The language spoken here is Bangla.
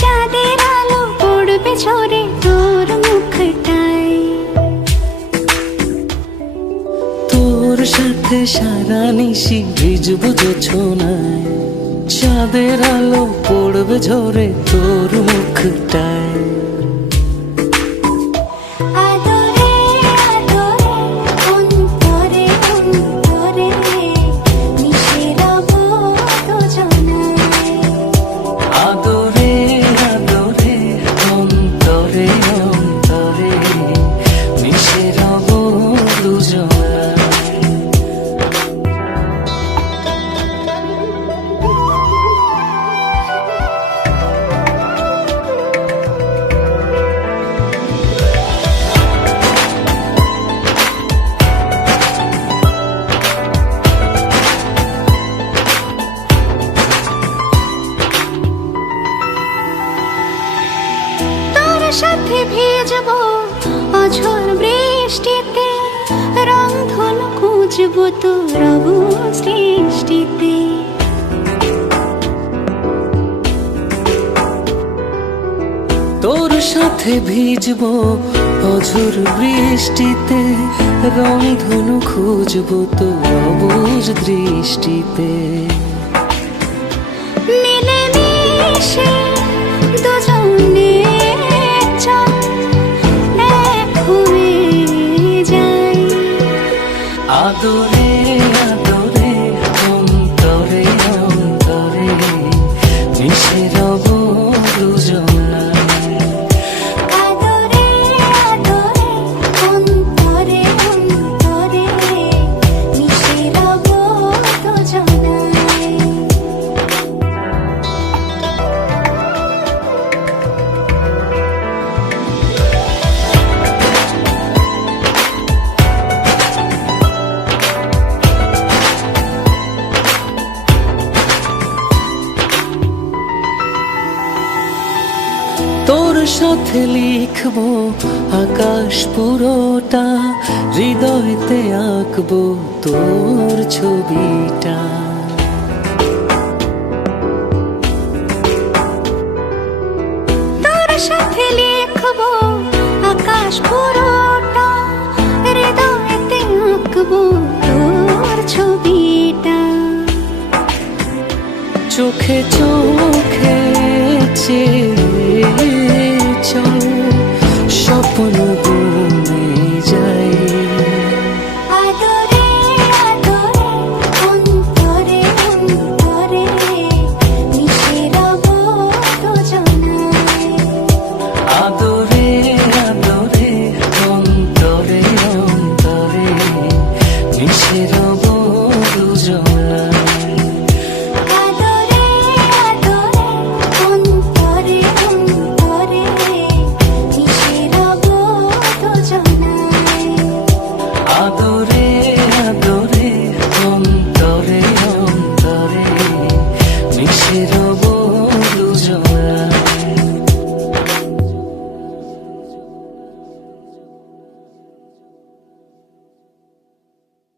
চাঁদের আলো পড়বে ঝরে তোর মুখটায়, তোর সাথে সারা নিশি ভিজবো জোছনায়। চাঁদের আলো পড়বে ঝরে তোর মুখটায়। সাথে ভিজবো অঝোর বৃষ্টিতে, রংধনু খুঁজবো তোর অবুঝ দৃষ্টিতে। তোর সাথে ভিজবো অঝোর বৃষ্টিতে, রংধনু খুঁজবো তোর অবুঝ দৃষ্টিতে। মিলে মিশে দুজনে আদরে আদরে অন্তরে অন্তরে মিশে রব দুজনায়। আদরে আদরে অন্তরে অন্তরে মিশে রব দুজনায়। তোর সাথে লিখবো আকাশ পুরোটা, হৃদয়তে আঁকবো তোর ছবিটা। তোর সাথে লিখবো আকাশ পুরোটা, হৃদয়তে আঁকবো তোর ছবিটা। চোখে চোখে চেয়ে চল স্বপ্ন